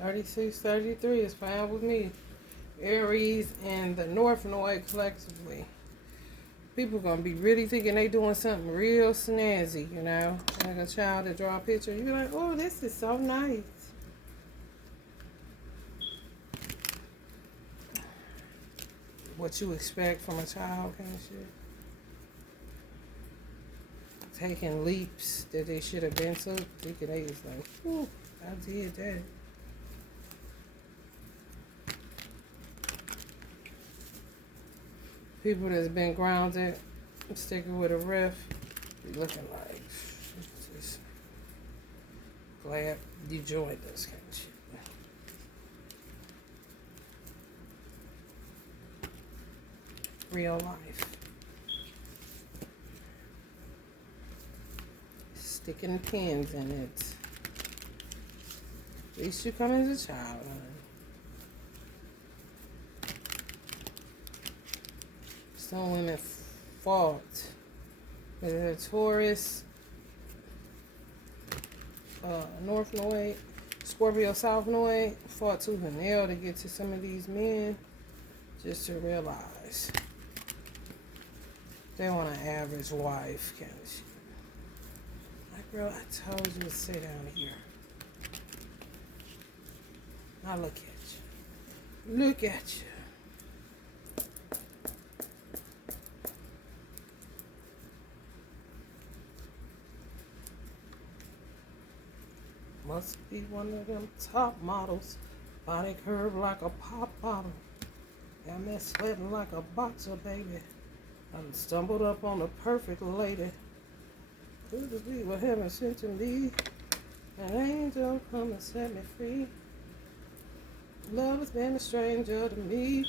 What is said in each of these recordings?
36, 33 is fine with me. Aries and the North Node collectively. People gonna be really thinking they doing something real snazzy, you know? Like a child that draw a picture. You're like, oh, this is so nice. What you expect from a child kind of shit. Taking leaps that they should have been took. Thinking they was like, whew, I did that. People that's been grounded, sticking with a riff, be looking like, just glad you joined this kind of shit. Real life. Sticking pins in it. At least you come as a child, honey. Some women fought with a Taurus, North Node, Scorpio South Node, fought tooth and nail to get to some of these men just to realize they want an average wife kind of shit. Like, girl, I told you to sit down here. Now look at you. Look at you. Must be one of them top models. Body curved like a pop bottle. Got me sweating like a boxer, baby. I stumbled up on the perfect lady. Could it be what heaven sent to me? An angel come and set me free. Love has been a stranger to me.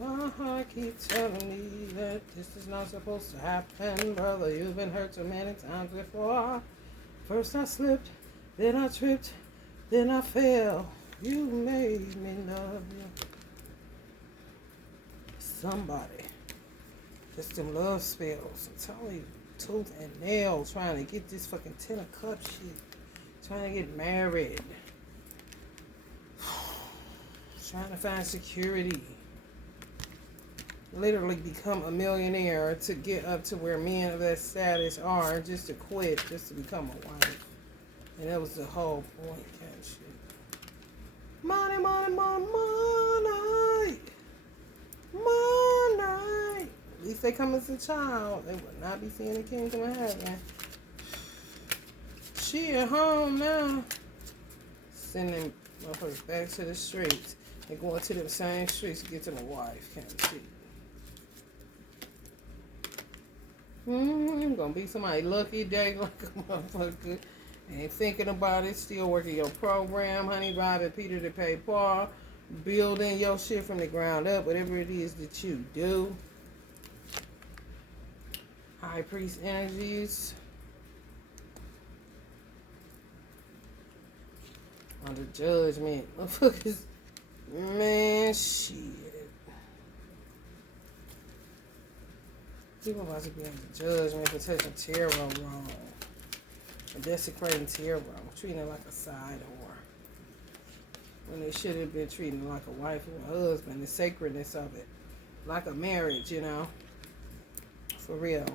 My heart keeps telling me that this is not supposed to happen, brother. You've been hurt so many times before. First I slipped, then I tripped, then I fell. You made me love you. Somebody. Just them love spells. I'm telling you, tooth and nail, trying to get this fucking 10 of cups shit. Trying to get married. Trying to find security. Literally become a millionaire to get up to where men of that status are, just to quit, just to become a wife. And that was the whole point, kind of shit. Money, money, money, money. Money. At least they come as a child. They would not be seeing the kingdom of heaven. She at home now. Sending motherfuckers back to the streets. And going to the same streets to get to the wife, kind of shit. Gonna be somebody lucky day like a motherfucker. Ain't thinking about it, still working your program, honey, robbing Peter to pay Paul, building your shit from the ground up, whatever it is that you do. High priest energies. Under judgment. Motherfuckers, man, shit. People about to be under judgment for taking tarot wrong. And desecrating tarot, treating it like a side whore. When they should have been treating it like a wife or a husband, the sacredness of it. Like a marriage, you know. For real.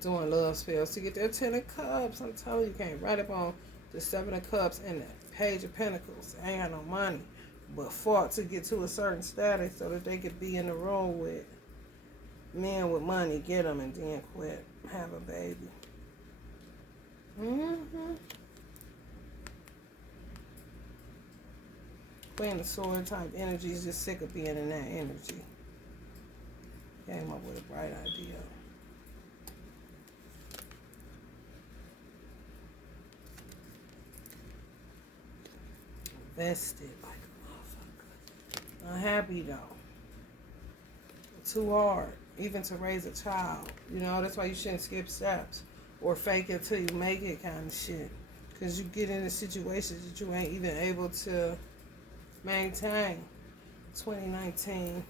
Doing love spells to get their 10 of cups. I'm telling you, you can't write up on the 7 of cups and the page of pentacles. They ain't got no money. But fought to get to a certain status so that they could be in the room with men with money, get them, and then quit. Have a baby. Queen of Sword type energy is just sick of being in that energy. Came up with a bright idea. Invested like a motherfucker. Unhappy though. Too hard, even to raise a child. You know, that's why you shouldn't skip steps or fake it till you make it kind of shit. Because you get into situations that you ain't even able to maintain. 2019,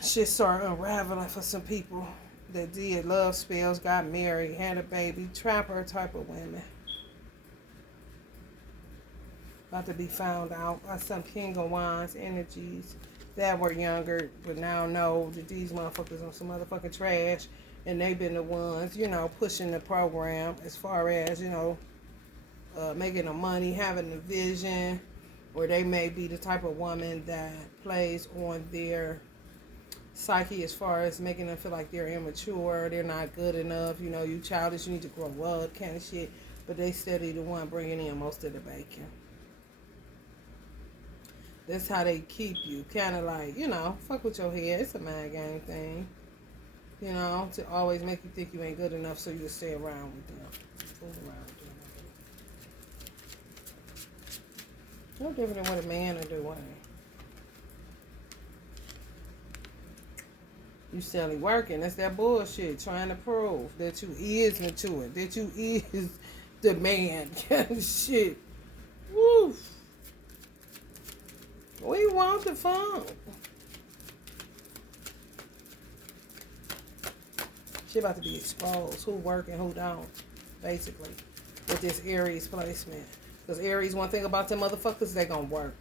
shit started unraveling for some people. that did love spells, got married, had a baby, trapper type of women. About to be found out by some King of Wands energies that were younger, but now know that these motherfuckers on some motherfucking trash, and they've been the ones, pushing the program as far as, making the money, having the vision, or they may be the type of woman that plays on their psyche as far as making them feel like they're immature, they're not good enough, you childish, you need to grow up kind of shit, but they steady the one bringing in most of the bacon. That's how they keep you, kind of like, fuck with your head. It's a mind game thing, to always make you think you ain't good enough so you stay around with them. Fool around with them. No different than what a man will do, You steadily working. That's that bullshit, trying to prove that you is mature, that you is the man kind of shit. Woo. We want the phone. Shit about to be exposed. Who work and who don't, basically, with this Aries placement. Because Aries, one thing about them motherfuckers, they gonna work.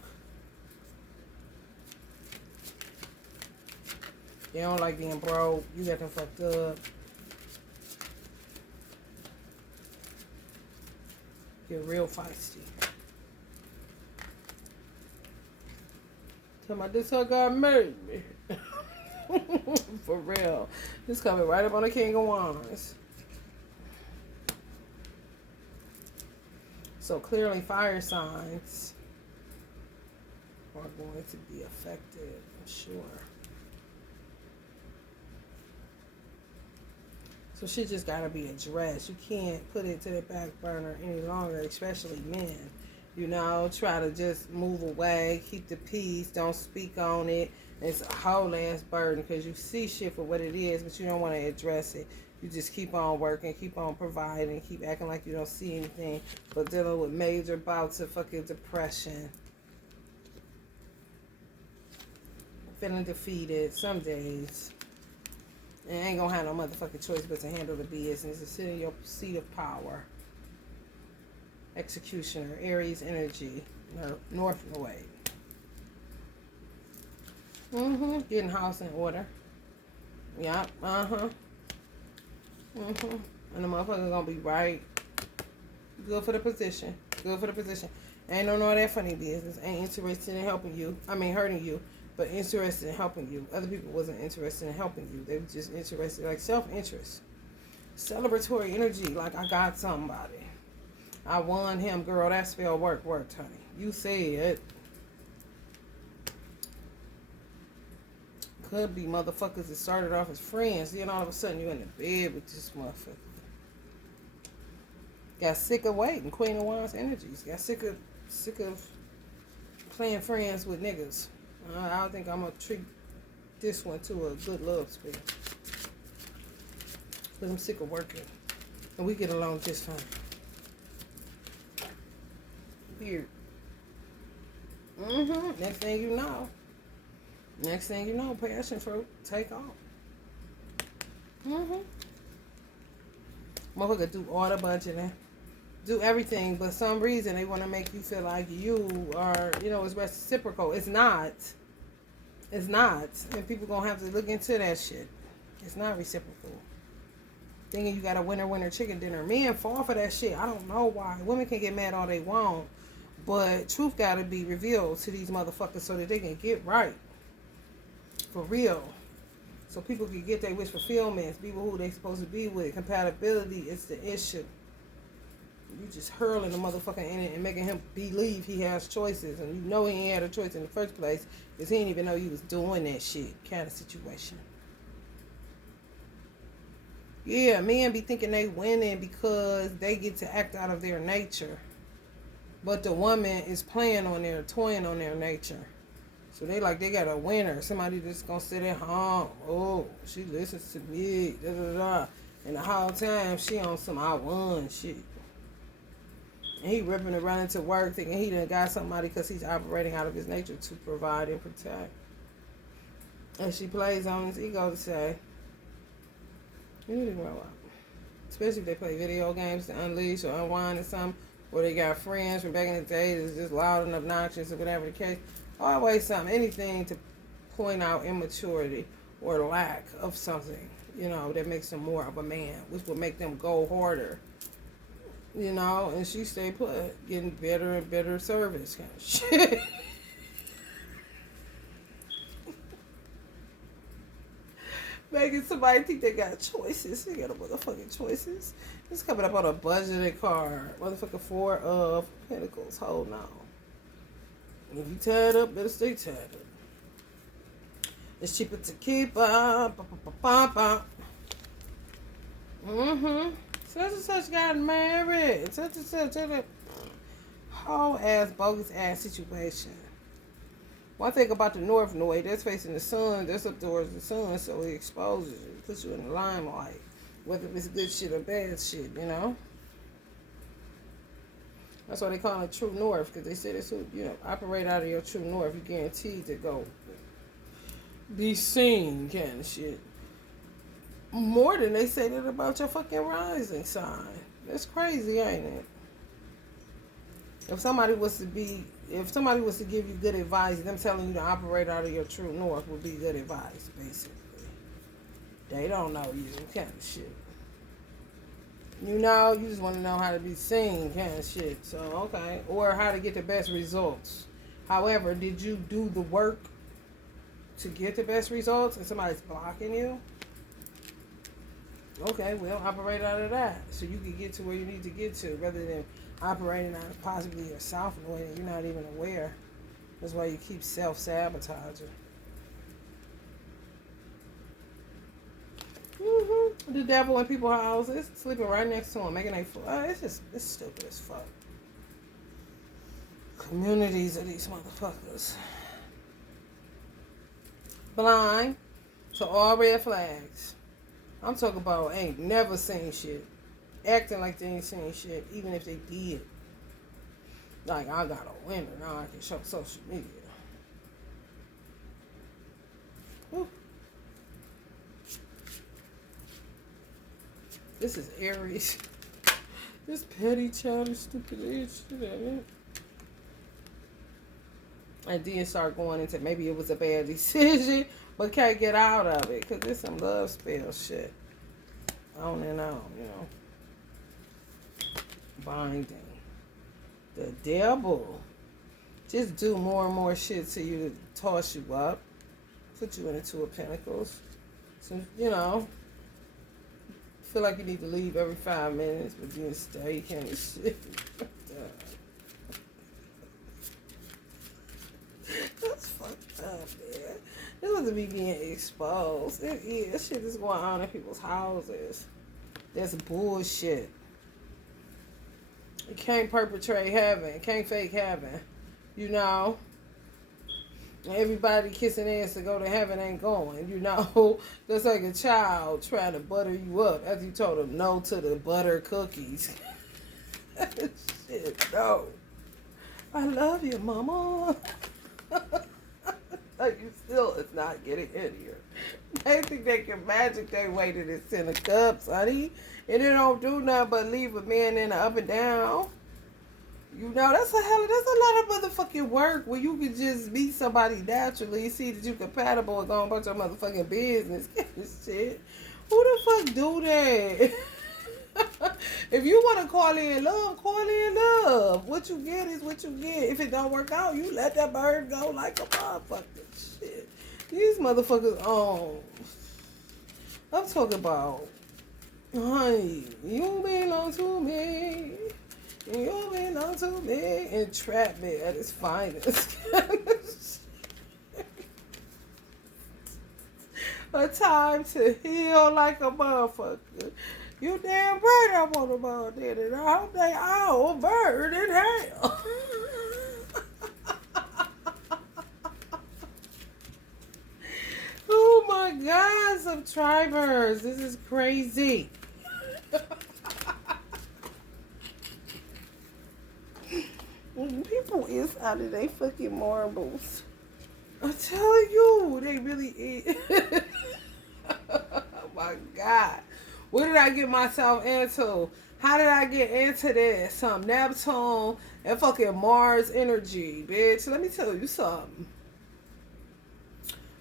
They don't like being broke. You got them fucked up. Get real feisty. Tell my this how God made me. For real. This coming right up on the King of Wands. So clearly fire signs are going to be affected, I'm sure. So shit just gotta be addressed. You can't put it to the back burner any longer, especially men. Try to just move away, keep the peace, don't speak on it. It's a whole ass burden because you see shit for what it is, but you don't want to address it. You just keep on working, keep on providing, keep acting like you don't see anything, but dealing with major bouts of fucking depression. Feeling defeated some days. And ain't gonna have no motherfucking choice but to handle the business and sit in your seat of power. Executioner, Aries energy, North Node. Getting house in order. Yup, And the motherfucker gonna be right. Good for the position. Ain't no that funny business. Ain't interested in helping you. Hurting you. But interested in helping you. Other people wasn't interested in helping you. They were just interested, like self-interest. Celebratory energy, like I got somebody. I won him, girl. That spell worked, honey. You said. Could be motherfuckers that started off as friends. Then all of a sudden you in the bed with this motherfucker. Got sick of waiting. Queen of Wands energies. Got sick of playing friends with niggas. I think I'm going to treat this one to a good love spell. Because I'm sick of working. And we get along just fine. Weird. Next thing you know, passion fruit take off. Motherfucker do all the budgeting. Do everything, but some reason they want to make you feel like you are, it's reciprocal. It's not. And people gonna have to look into that shit. It's not reciprocal. Thinking you got a winner chicken dinner. Men fall for that shit. I don't know why. Women can get mad all they want, but truth gotta be revealed to these motherfuckers so that they can get right. For real. So people can get their wish fulfillments, people who they supposed to be with. Compatibility is the issue. You just hurling the motherfucker in it and making him believe he has choices. And he ain't had a choice in the first place because he didn't even know he was doing that shit kind of situation. Yeah, men be thinking they winning because they get to act out of their nature. But the woman is toying on their nature. So they got a winner. Somebody that's gonna sit at home. Oh, she listens to me. Da da da. And the whole time she on some I won shit. And he ripping and running to work thinking he done got somebody because he's operating out of his nature to provide and protect. And she plays on his ego to say, You need to grow up. Especially if they play video games to unleash or unwind or something, or they got friends from back in the day that's just loud and obnoxious or whatever the case. Always something, anything to point out immaturity or lack of something, that makes them more of a man, which will make them go harder, and she stay put, getting better and better service kind of shit. Making somebody think they got choices. They got a motherfucking choices. It's coming up on a budgeted card. Motherfucking 4 of Pentacles. Hold on. If you tied up, better stay tied up. It's cheaper to keep up. Such and such got married. Such and such. Whole ass, bogus ass situation. One thing about the North Node, that's facing the sun, that's up towards the sun, so it exposes you, puts you in the limelight, whether it's good shit or bad shit, That's why they call it true North, because they say this, operate out of your true North, you're guaranteed to go be seen kind of shit. More than they say that about your fucking rising sign. That's crazy, ain't it? If somebody was to give you good advice, them telling you to operate out of your true north would be good advice, basically. They don't know you, kind of shit. You just want to know how to be seen, kind of shit. So, okay. Or how to get the best results. However, did you do the work to get the best results and somebody's blocking you? Okay, well, operate out of that so you can get to where you need to get to rather than operating out of possibly yourself in a way that you're not even aware. That's why you keep self-sabotaging. The devil in people's houses, sleeping right next to them, making it's stupid as fuck. Communities of these motherfuckers. Blind to all red flags. I'm talking about ain't never seen shit. Acting like they ain't seen shit, even if they did. Like, I got a winner, now I can show social media. Whew. This is Aries. This petty, childish, stupid ass shit, man. And then start going into maybe it was a bad decision, but can't get out of it because there's some love spell shit. On and on, Binding. The devil. Just do more and more shit to you to toss you up. Put you in the 2 of Pentacles. So, feel like you need to leave every 5 minutes, but then stay kind of shit. That's fucked up, man. This wasn't me being exposed. It is. Shit is going on in people's houses. That's bullshit. You can't perpetrate heaven. Can't fake heaven. Everybody kissing ass to go to heaven ain't going. That's like a child trying to butter you up after you told them no to the butter cookies. Shit, no. I love you, mama. Like you still is not getting in here. They think they can magic their way to this 10 of cups, honey. And it don't do nothing but leave a man in the up and down. That's a lot of motherfucking work where you can just meet somebody naturally, see that you compatible and go about your motherfucking business. Shit. Who the fuck do that? If you want to call in love, call in love. What you get is what you get. If it don't work out, you let that bird go like a motherfucker. Shit. These motherfuckers I'm talking about, honey, you belong to me. You belong to me. Entrapment at its finest. A time to heal like a motherfucker. You damn right I want them all dead, and I hope they all burn in hell. Oh my God, some tribers. This is crazy. People is out of their fucking marbles. I tell you, they really is. Oh my God. What did I get myself into? How did I get into this? Some Neptune and fucking Mars energy, bitch. Let me tell you something.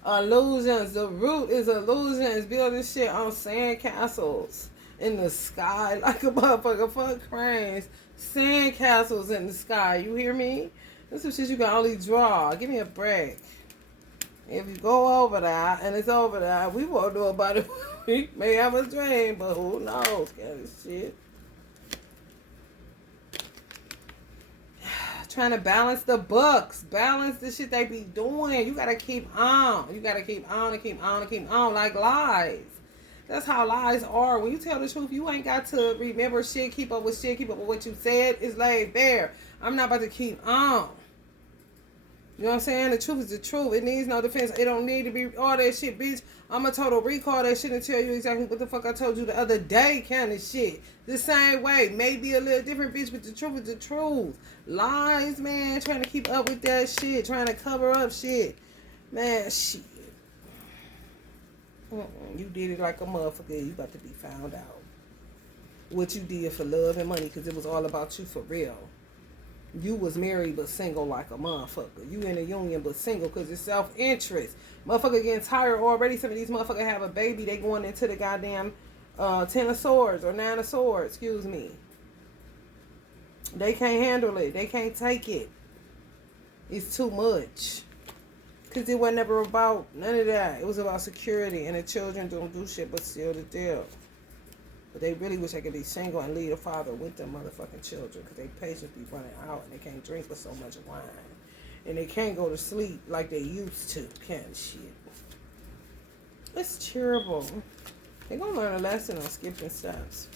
Illusions. The root is illusions. Building shit on sand castles in the sky like a motherfucker. Fuck cranes. Sand castles in the sky. You hear me? This is shit you can only draw. Give me a break. If you go over that and it's over that, we won't know about it. We may have a dream, but who knows? Kind of shit. Trying to balance the books, balance the shit they be doing. You gotta keep on. You gotta keep on and keep on and keep on, like lies. That's how lies are. When you tell the truth, you ain't got to remember shit, keep up with shit, keep up with what you said. It's laid bare. I'm not about to keep on. You know what I'm saying? The truth is the truth. It needs no defense. It don't need to be all that shit, bitch. I'm a total recall that shit and tell you exactly what the fuck I told you the other day kind of shit. The same way. Maybe a little different, bitch, but the truth is the truth. Lies, man. Trying to keep up with that shit. Trying to cover up shit. Man, shit. You did it like a motherfucker. You about to be found out. What you did for love and money, because it was all about you for real. You was married but single like a motherfucker. You in a union but single because it's self-interest. Motherfucker getting tired already. Some of these motherfuckers have a baby. They going into the goddamn 10 of swords or 9 of swords. Excuse me. They can't handle it. They can't take it. It's too much. Because it was never about none of that. It was about security. And the children don't do shit but seal the deal. But they really wish they could be single and leave a father with them motherfucking children, because they patience be running out and they can't drink with so much wine. And they can't go to sleep like they used to, kind of shit. It's terrible. They're going to learn a lesson on skipping steps.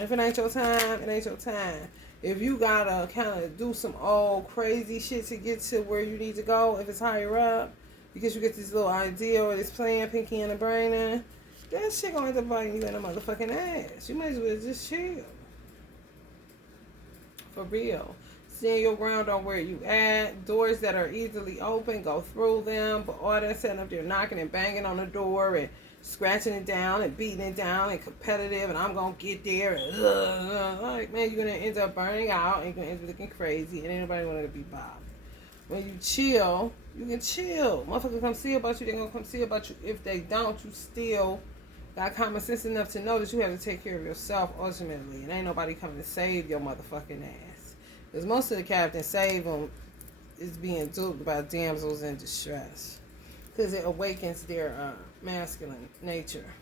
If it ain't your time, it ain't your time. If you got to kind of do some old crazy shit to get to where you need to go, if it's higher up, because you get this little idea or this plan, pinky in the brain in, that shit gonna end up biting you in the motherfucking ass. You might as well just chill. For real. Stand your ground on where you at. Doors that are easily open, go through them. But all that setting up there knocking and banging on the door and scratching it down and beating it down and competitive and I'm gonna get there and like, man, you're gonna end up burning out and you're gonna end up looking crazy and ain't nobody wanna be bothered. When you chill, you can chill. Motherfuckers come see about you, they gonna come see about you. If they don't, you still got common sense enough to know that you have to take care of yourself ultimately. And ain't nobody coming to save your motherfucking ass. Because most of the captains save them is being duped by damsels in distress. Because it awakens their masculine nature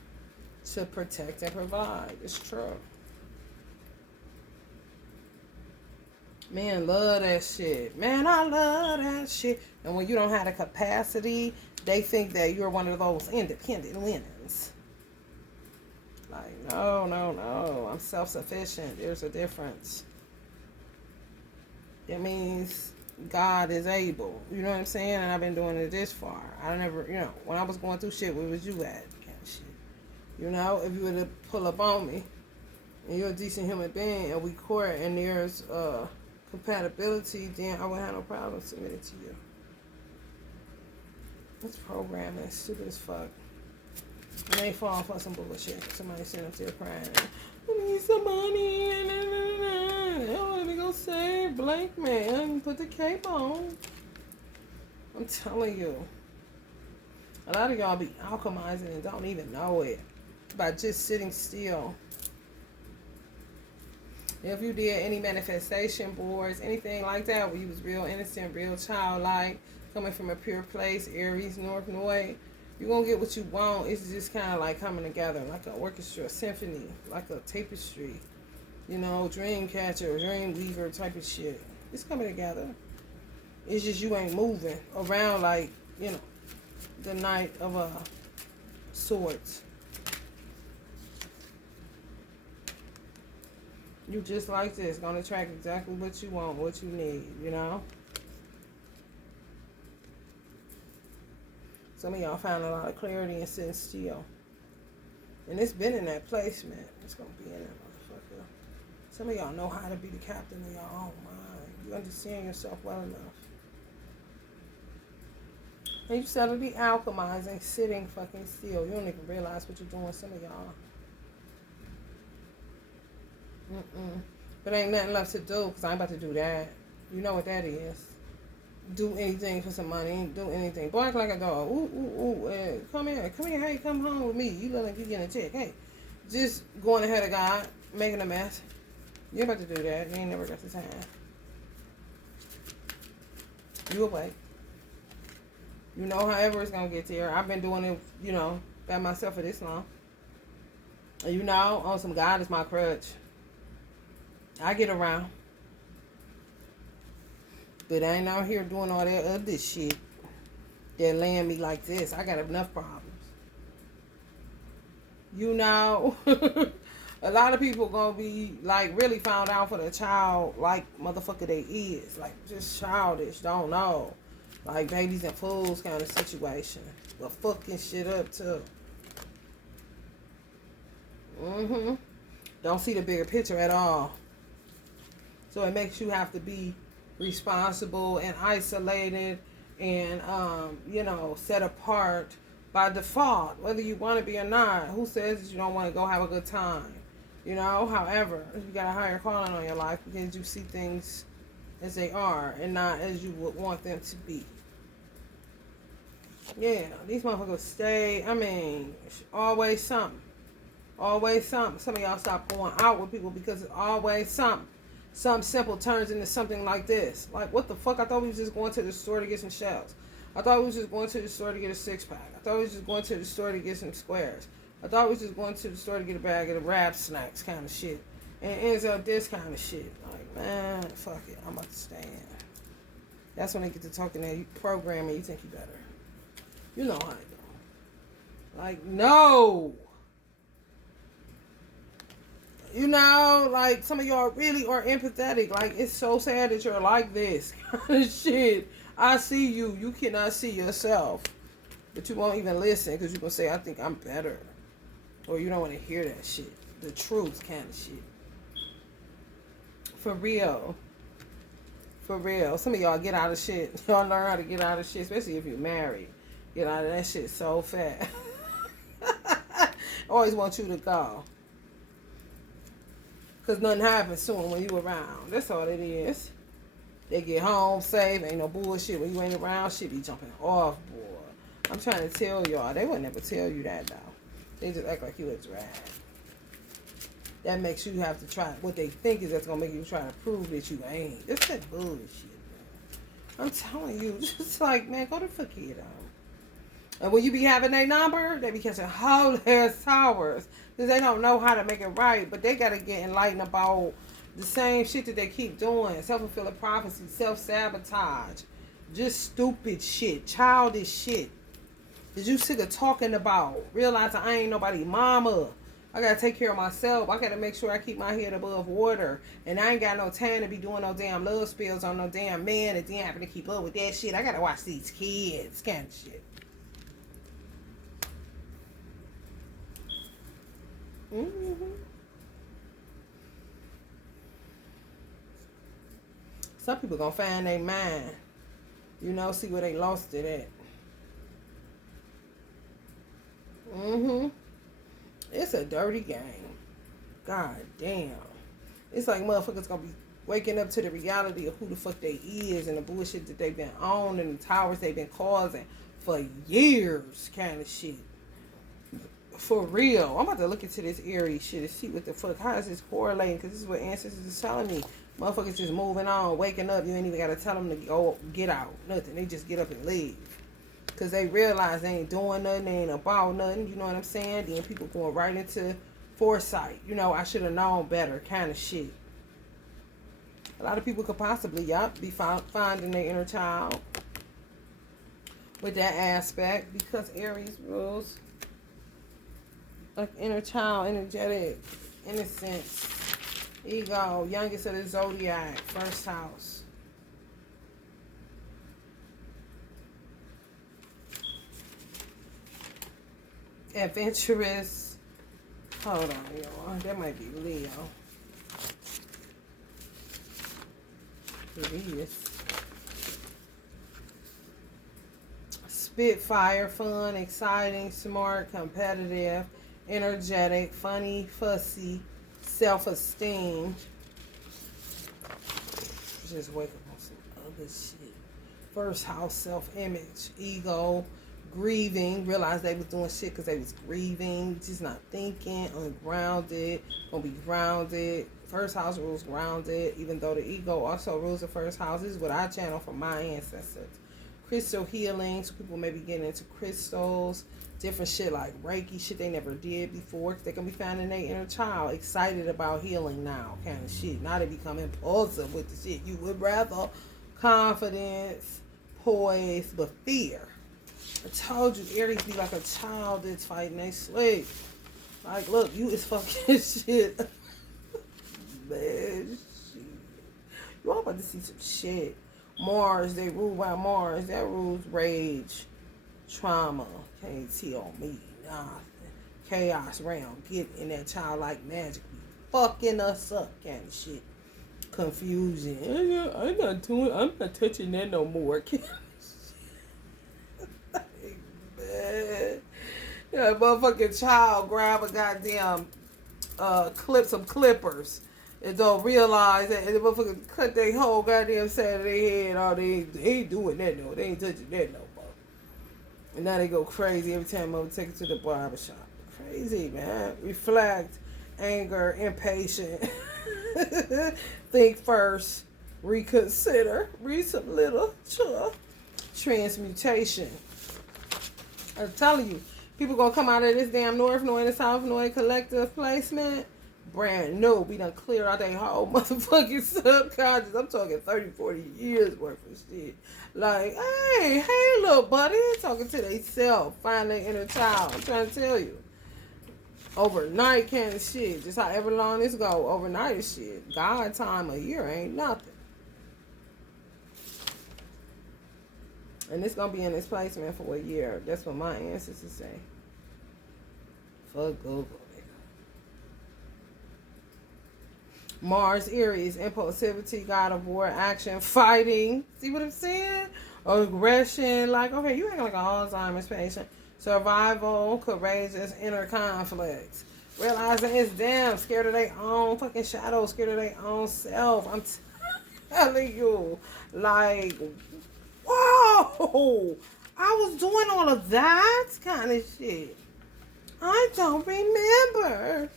to protect and provide. It's true. Man, love that shit. Man, I love that shit. And when you don't have the capacity, they think that you're one of those independent women's. Like, no. I'm self-sufficient. There's a difference. It means God is able. You know what I'm saying? And I've been doing it this far. I never, when I was going through shit, where was you at? Kind of shit. You know, if you were to pull up on me, and you're a decent human being, and we court, and there's compatibility, then I wouldn't have no problem submitting to you. It's programming. Stupid as fuck. And they fall for some bullshit. Somebody sitting up there crying. I need some money. They don't let me go save Blake, man. Put the cape on. I'm telling you. A lot of y'all be alchemizing and don't even know it by just sitting still. If you did any manifestation boards, anything like that, where you was real innocent, real childlike, coming from a pure place, Aries, North Node, you're going to get what you want. It's just kind of like coming together, like an orchestra, a symphony, like a tapestry, dream catcher, dream weaver type of shit. It's coming together. It's just you ain't moving around like, the Knight of Swords. You just like this, going to attract exactly what you want, what you need, Some of y'all found a lot of clarity and sitting still. And it's been in that place, man. It's going to be in that motherfucker. Some of y'all know how to be the captain of your own mind. You understand yourself well enough. And you steadily alchemizing, sitting fucking still. You don't even realize what you're doing, some of y'all. But ain't nothing left to do, because I'm about to do that. You know what that is. Do anything for some money. Do anything. Bark like a dog. Ooh, ooh, ooh. Come here. Hey, come home with me. You look like you getting a check. Hey. Just going ahead of God, making a mess. You're about to do that. You ain't never got the time. You awake. You know, however it's going to get there. I've been doing it, by myself for this long. And on some God is my crutch. I get around. But I ain't out here doing all that other shit that land me like this. I got enough problems. A lot of people gonna be like really found out for the child like motherfucker they is. Like just childish, don't know. Like babies and fools kind of situation. But fucking shit up too. Don't see the bigger picture at all. So it makes you have to be responsible and isolated and set apart by default, whether you want to be or not. Who says that you don't want to go have a good time? However, you got a higher calling on your life because you see things as they are and not as you would want them to be. Yeah, these motherfuckers stay, always something. Always something. Some of y'all stop going out with people because it's always something. Something simple turns into something like this. Like, what the fuck? I thought we was just going to the store to get some shells. I thought we was just going to the store to get a 6-pack. I thought we was just going to the store to get some squares. I thought we was just going to the store to get a bag of the wrap snacks kind of shit. And it ends up this kind of shit. Like, man, fuck it. I'm about to stand. That's when they get to talking that you program and you think you better. You know how it go. Like, no. Like some of y'all really are empathetic. Like, it's so sad that you're like this. Shit. I see you. You cannot see yourself. But you won't even listen because you're going to say, I think I'm better. Or you don't want to hear that shit. The truth kind of shit. For real. For real. Some of y'all get out of shit. Y'all learn how to get out of shit, especially if you're married. Get out of that shit so fast. Always want you to go. Because nothing happens soon when you around. That's all it is. They get home safe. Ain't no bullshit. When you ain't around, shit be jumping off, boy. I'm trying to tell y'all. They would never tell you that, though. They just act like you a drag. That makes you have to try. What they think is that's going to make you try to prove that you ain't. That's that bullshit, man. I'm telling you. Just like, man, go the fuck here, though. And when you be having their number, they be catching whole ass towers. Because they don't know how to make it right. But they got to get enlightened about the same shit that they keep doing. Self-fulfilling prophecy, self-sabotage. Just stupid shit. Childish shit. That you sick of talking about. Realizing I ain't nobody mama. I got to take care of myself. I got to make sure I keep my head above water. And I ain't got no time to be doing no damn love spills on no damn man. And then having to keep up with that shit. I got to watch these kids. Kind of shit. Some people gonna find their mind. See where they lost it at. It's a dirty game. God damn. It's like motherfuckers gonna be waking up to the reality of who the fuck they is and the bullshit that they've been on and the towers they've been causing for years kind of shit. For real. I'm about to look into this Aries shit and see what the fuck. How is this correlating? Because this is what ancestors is telling me. Motherfuckers just moving on, waking up. You ain't even got to tell them to go get out. Nothing. They just get up and leave. Because they realize they ain't doing nothing. They ain't about nothing. You know what I'm saying? Then people going right into foresight. I should have known better kind of shit. A lot of people could possibly, be finding their inner child with that aspect. Because Aries rules like inner child, energetic, innocence, ego, youngest of the zodiac, first house. Adventurous. Hold on, y'all. That might be Leo. It is. Spitfire, fun, exciting, smart, competitive, energetic, funny, fussy, self-esteem. Just wake up on some other shit. First house, self-image, ego, grieving. Realized they was doing shit because they was grieving, just not thinking, ungrounded, gonna be grounded. First house rules grounded, even though the ego also rules the first house. This is what I channel from my ancestors. Crystal healing, so people may be getting into crystals, different shit like Reiki, shit they never did before. They can be finding their inner child, excited about healing now, kind of shit. Now they become impulsive with the shit you would rather. Confidence, poise, but fear. I told you, Aries be like a child that's fighting they sleep. Like, look, you is fucking shit. Man, shit. You all about to see some shit. Mars, they rule by Mars. That rules rage, trauma. Can't tell me nothing. Chaos realm. Get in that childlike magic. Be fucking us up kind of shit. Confusion. I'm not doing. I'm not touching that no more. Man. Yeah, motherfucking child grab a goddamn some clippers and don't realize that the motherfuckers cut their whole goddamn side of their head. Oh, they ain't doing that no. They ain't touching that no more. And now they go crazy every time I take it to the barber shop. Crazy, man. Reflect, anger, impatient. Think first, reconsider, read some literature. Transmutation. I'm telling you, people gonna come out of this damn North Node and South Node collective placement brand new. We done cleared out their whole motherfucking subconscious. I'm talking 30, 40 years worth of shit. Like, hey, little buddy. Talking to they self. Find their inner child. I'm trying to tell you. Overnight kind of shit. Just however long this go. Overnight is shit. God time a year ain't nothing. And it's gonna be in this placement for a year. That's what my ancestors say. Fuck Google. Mars, Aries, impulsivity, God of war, action, fighting. See what I'm saying? Aggression, like, okay, you acting like an Alzheimer's patient. Survival, courageous, inner conflicts. Realizing it's them, scared of their own fucking shadow, scared of their own self. I'm telling you, like, whoa, I was doing all of that kind of shit. I don't remember.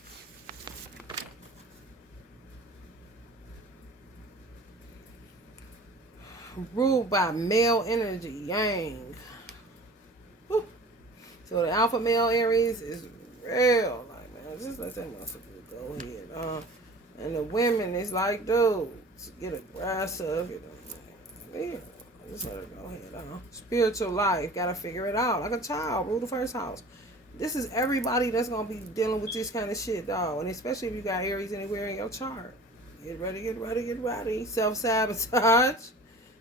Ruled by male energy, yang. Woo. So the alpha male Aries is real. Like, man, just let that motherfucker go ahead. And the women is like, dudes, get aggressive. Yeah, just let her go ahead. Spiritual life, gotta figure it out. Like a child, rule the first house. This is everybody that's gonna be dealing with this kind of shit, dog. And especially if you got Aries anywhere in your chart. Get ready, get ready, get ready. Self-sabotage.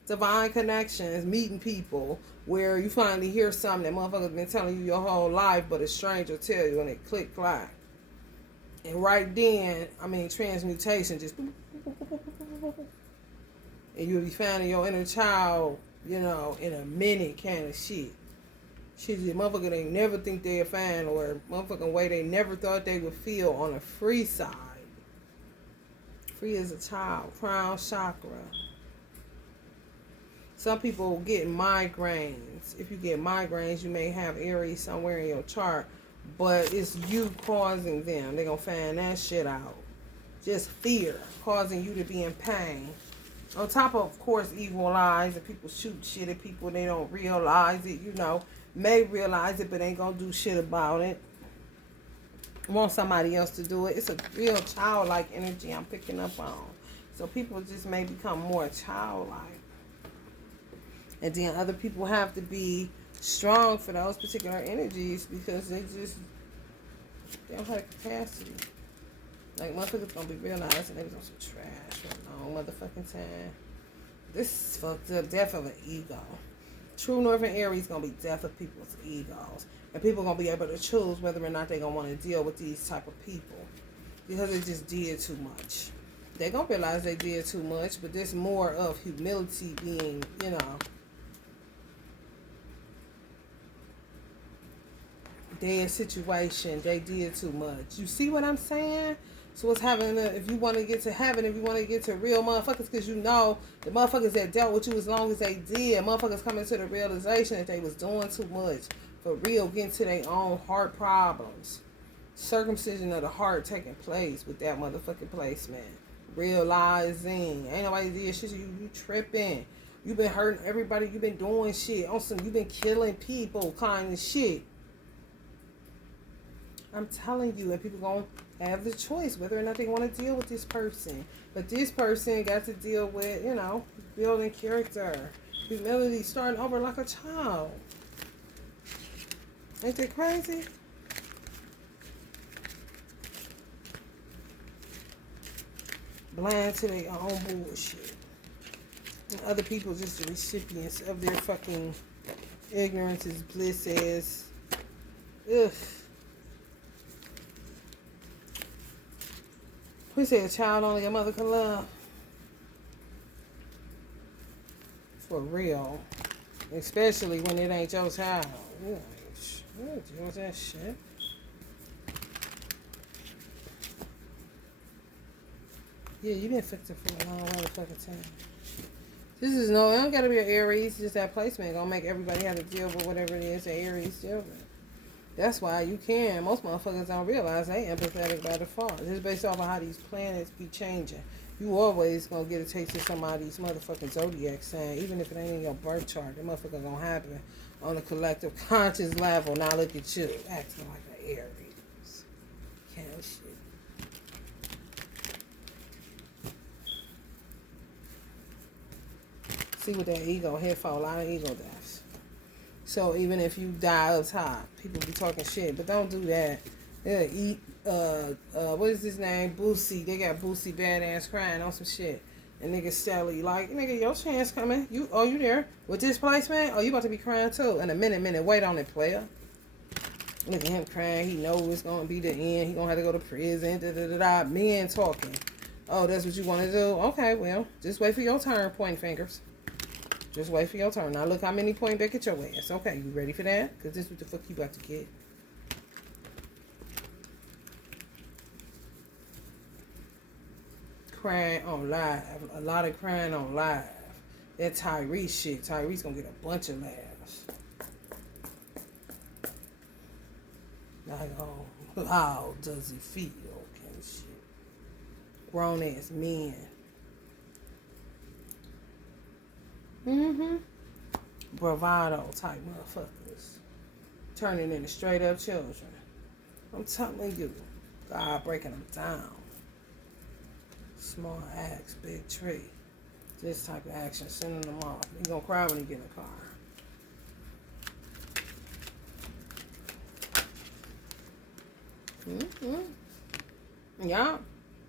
Divine connections, meeting people where you finally hear something that motherfuckers been telling you your whole life, but a stranger tell you and it click clack. And right then, transmutation just and you'll be finding your inner child, in a minute kind of shit. Shit, the motherfucker they never think they'll find or motherfucking way they never thought they would feel on a free side. Free as a child, crown chakra. Some people get migraines. If you get migraines, you may have Aries somewhere in your chart, but it's you causing them. They're going to find that shit out. Just fear causing you to be in pain. On top of course, evil eyes and people shoot shit at people. They don't realize it, may realize it, but ain't going to do shit about it. Want somebody else to do it. It's a real childlike energy I'm picking up on. So people just may become more childlike. And then other people have to be strong for those particular energies because they don't have capacity. Like, motherfuckers gonna be realizing they was on some trash for a long motherfucking time. This is fucked up. Death of an ego. True Northern Aries gonna be death of people's egos. And people gonna be able to choose whether or not they gonna want to deal with these type of people. Because they just did too much. They gonna realize they did too much, but there's more of humility being, their situation. They did too much. You see what I'm saying? So it's having if you want to get to heaven, if you want to get to real motherfuckers, because you know the motherfuckers that dealt with you as long as they did, motherfuckers coming to the realization that they was doing too much. For real, getting to their own heart problems. Circumcision of the heart taking place with that motherfucking placement. Realizing. Ain't nobody did shit. You tripping. You been hurting everybody. You been doing shit. On some, you been killing people kind of shit. I'm telling you, and people gonna have the choice whether or not they want to deal with this person. But this person got to deal with, building character, humility, starting over like a child. Ain't that crazy? Blind to their own bullshit. And other people just the recipients of their fucking ignorance is bliss as. Ugh. We say a child only a mother can love. For real. Especially when it ain't your child. You like, deal with that shit. Yeah, you been fixing for a long motherfucking time. This is it don't gotta be an Aries, just that placement gonna make everybody have to deal with whatever it is that Aries deal with. That's why you can. Most motherfuckers don't realize they empathetic by default. Just based off of how these planets be changing. You always gonna get a taste of somebody's motherfucking zodiac sign, even if it ain't in your birth chart. The motherfucker gonna happen on a collective conscious level. Now look at you, acting like an Aries. Kind of shit. See what that ego here for, a lot of ego deaths. So even if you die up top, people be talking shit, but don't do that. They'll eat, what is his name? Boosie. They got Boosie badass crying on some shit. And nigga Sally like, nigga, your chance coming. You there? With this placement? Oh, you about to be crying too. In a minute, wait on it, player. Look at him crying. He know it's gonna be the end. He gonna have to go to prison. Men talking. Oh, that's what you want to do? Okay, well, just wait for your turn, point fingers. Just wait for your turn. Now look how many point back at your ass. Okay, you ready for that? Because this is what the fuck you about to get. Crying on live. A lot of crying on live. That Tyrese shit. Tyrese gonna get a bunch of laughs. Like, oh, how does it feel? Kind of shit. Grown ass men. Bravado type motherfuckers. Turning into straight up children. I'm telling you. God breaking them down. Small axe, big tree. This type of action, sending them off. He gonna cry when he get in the car. Yeah.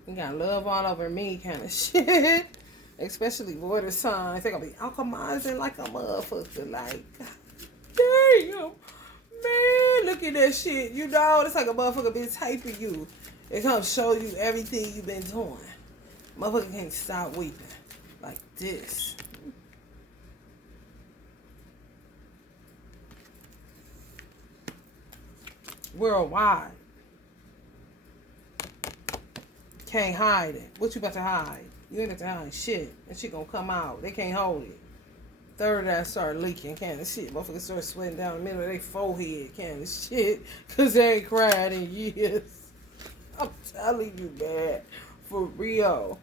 You got love all over me kind of shit. Especially water signs. They're gonna be alchemizing like a motherfucker. Like, damn. Man, look at that shit. You know, it's like a motherfucker been typing you. It comes show you everything you've been doing. Motherfucker can't stop weeping. Like this. Worldwide. Can't hide it. What you about to hide? You ain't got to hide shit. That shit gonna come out. They can't hold it. Third eye start leaking, kind of shit. Motherfuckers start sweating down the middle of their forehead, kind of shit. Because they ain't cried in years. I'm telling you, man. For real.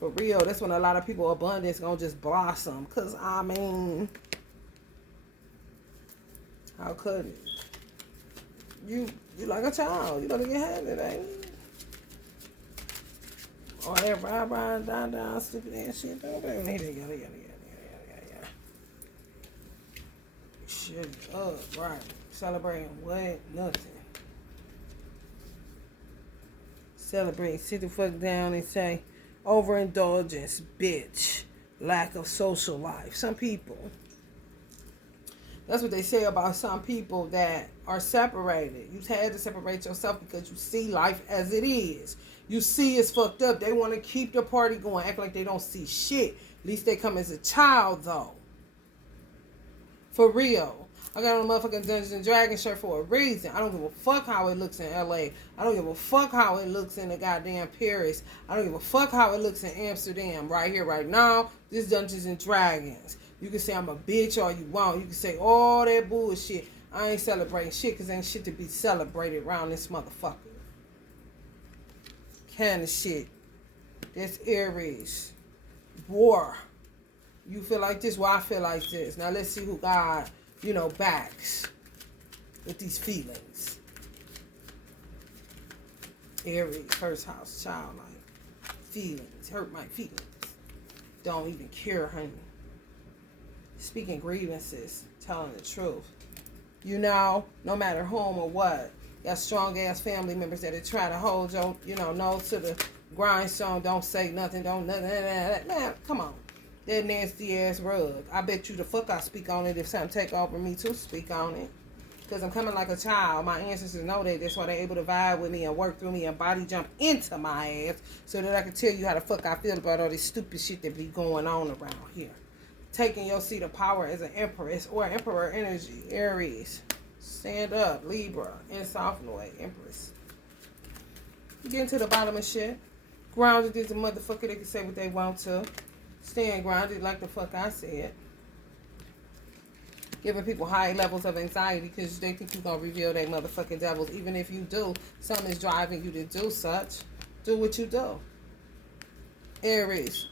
For real. That's when a lot of people abundance gonna just blossom. Because, I mean, how could it? You like a child. You better get had it, ain't you? All that rah, down, stupid ass shit. Yada. Shut up, right. Celebrating what? Nothing. Celebrate, sit the fuck down and say, overindulgence, bitch. Lack of social life. Some people. That's what they say about some people that are separated. You had to separate yourself because you see life as it is. You see it's fucked up. They want to keep the party going, act like they don't see shit. At least they come as a child, though. For real. I got on a motherfucking Dungeons and Dragons shirt for a reason. I don't give a fuck how it looks in LA. I don't give a fuck how it looks in the goddamn Paris. I don't give a fuck how it looks in Amsterdam. Right here, right now, this Dungeons and Dragons. You can say I'm a bitch all you want. You can say all that bullshit. I ain't celebrating shit because ain't shit to be celebrated around this motherfucker. Kind of shit. That's Aries. War. You feel like this? Well, I feel like this. Now let's see who God, backs with these feelings. Aries, first house, childlike. Feelings. Hurt my feelings. Don't even care, honey. Speaking grievances. Telling the truth. No matter whom or what. Got strong ass family members that are trying to hold your, nose to the grindstone. Don't say nothing. Don't nothing. Man, come on. That nasty ass rug. I bet you the fuck I speak on it if something take over me to speak on it. Because I'm coming like a child. My ancestors know that. That's why they're able to vibe with me and work through me and body jump into my ass so that I can tell you how the fuck I feel about all this stupid shit that be going on around here. Taking your seat of power as an empress or emperor energy. Aries. Stand up. Libra. In Sophomore. Empress. Getting to the bottom of shit. Grounded is a motherfucker that can say what they want to. Staying grounded like the fuck I said. Giving people high levels of anxiety because they think you're going to reveal their motherfucking devils. Even if you do, something is driving you to do such. Do what you do. Aries.